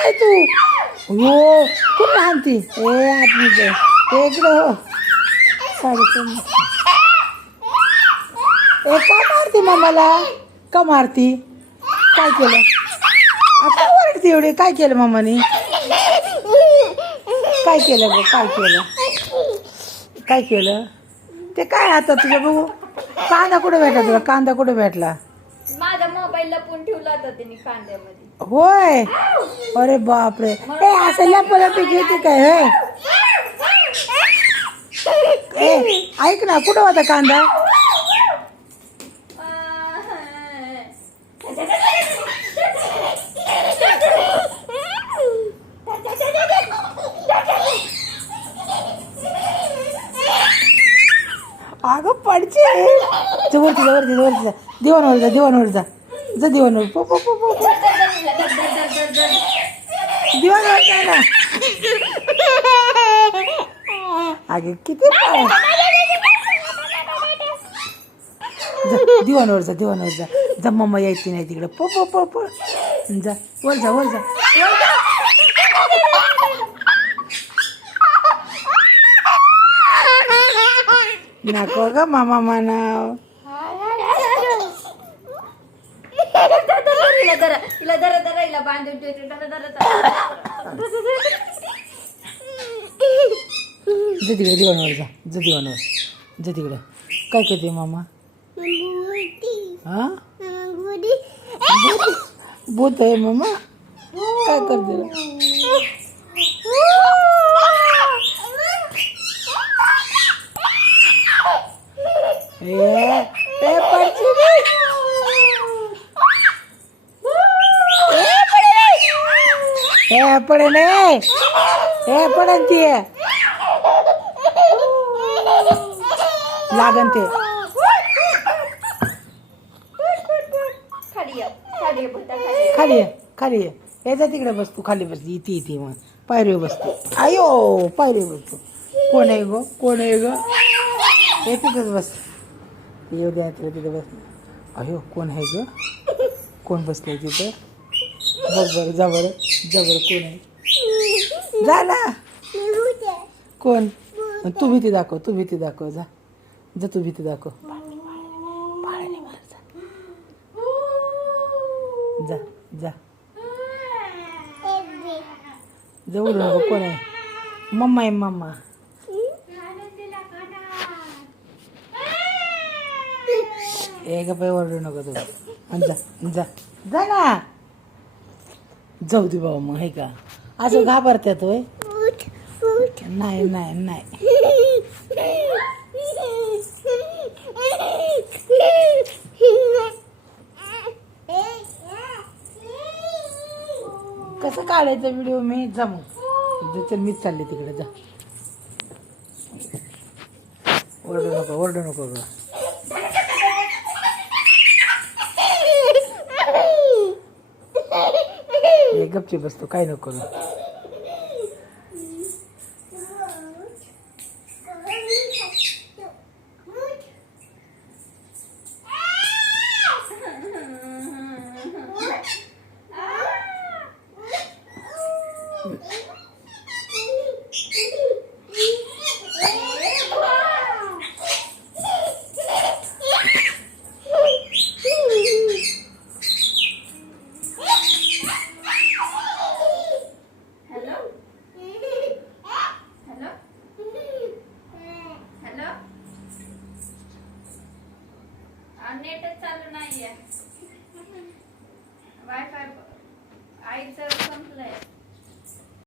नाही तू हो कुठं हाणती ए आतमध्ये इकडं हो साडी ए का मारती मम्माला का मारती काय केलं आता ओरडती एवढी काय केलं मम्माने काय केलं ग काय केलं काय केलं ते काय आता तुझ्या बघू कांदा कुठे भेटला तुला कांदा कुठे भेटला माझा मोबाईल लपून ठेवला होता त्यांनी कांद्यामध्ये होय अरे बापरे ए असं लपलपी घेते काय होय ए ऐक ना कुठं होता कांदा अगं पडचे जवळची जवळची जवळची जा दिवाणवर जा दिवाणवर जा जा दिवाणवर पो पो पो पो दिवाणवर जा ना अगे किती जा दिवाणवर जा दिवाणवर जा जा मम्मा यायची नाही तिकडे पो पो पो पो जा वर जा वर जा नको ग मामा म्हणाव हिला बांधून ठेवते जा तिकडे दिवाणवर जा जा दिवाणवर जा तिकडं काय करते मामा हा भूत आहे मामा काय करते पडे नाही हे पडन ती लागन ते खाली ये खाली ये याचा तिकडे बस तू खाली बस इथे इथे मग पायरीवर बसतो आयो पायरीवर बसतो कोण आहे गो कोण आहे ग हे तिथंच बस येऊ द्या तिला तिथे बस अयो कोण आहे ग कोण बसलंय तिथं बघ बरं जा बरं कोण आहे जा ना कोण तू भीती दाखव जा जा तू भीती दाखव जा जा जवळ नको कोण आहे मम्मा आहे मम्मा एक पाय ओरडू नको तू जा जा जा ना जाऊ दे बाबा मग हे का असं घाबरत्यात होय नाही नाही नाही कसं काढायचं व्हिडिओ मी जमू चल मीच चालले तिकडे जा ओरडू नको ग गपची बसतो काय नको करू नेटच चालू नाहीये वायफाय आईचं संपलंय